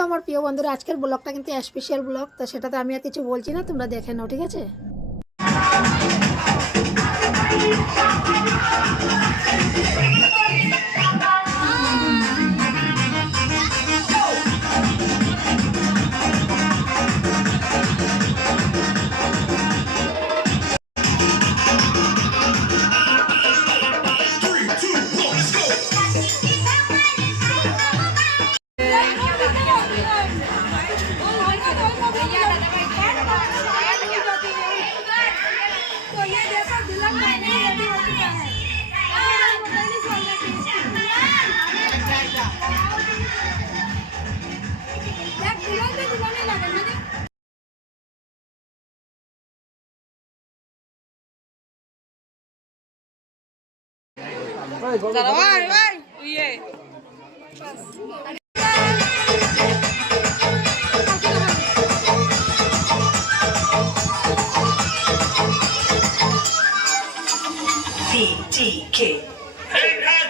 Hello আমার প্রিয় বন্ধুরা, আজকের ব্লগটা কিন্তু স্পেশাল ব্লগ, তো সেটাতে আমি আর কিছু বলছি না, তোমরা দেখে নাও, ঠিক আছে।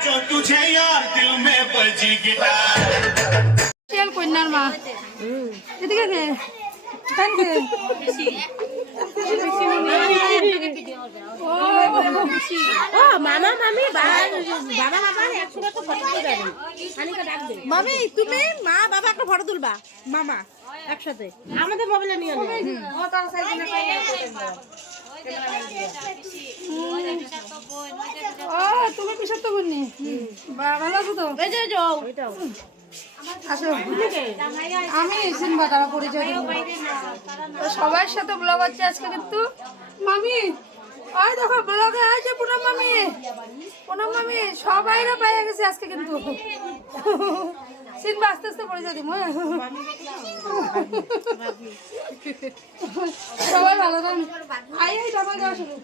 जो तुझे यार दिल में बजी गिटार কন্যার মা এদিকে কে কান কে ও মামা মামি বাবা বাবা একসাথে তো ফটো তুলবে হানিকা ডাক দে মামি তুমি মা বাবা একটা ফটো তুলবা মামা একসাথে আমাদের মোবাইলে নিয়ে নে ও তার সাইজে না ও তুমি পিছন তো বলনি ভালো আছো তো? এই যে যাও এটাও আসো আমি সিনবা তারা পরিচয় দেব। তো সবার সাথে ব্লগ হচ্ছে আজকে কিন্তু মামি ওই দেখো ব্লগে আছে পুনম মামি সবাইরা পাইয়া গেছে আজকে কিন্তু সিনবা আস্তে আস্তে পরিচয় দিব। সবাই ভালো থাকুন। আই ডবল দেওয়া শুরু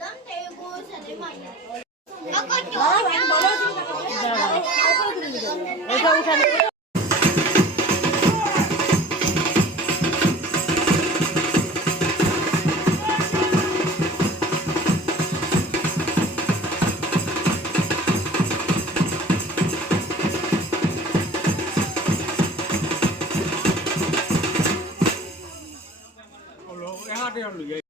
ওটা উঠান यहाँ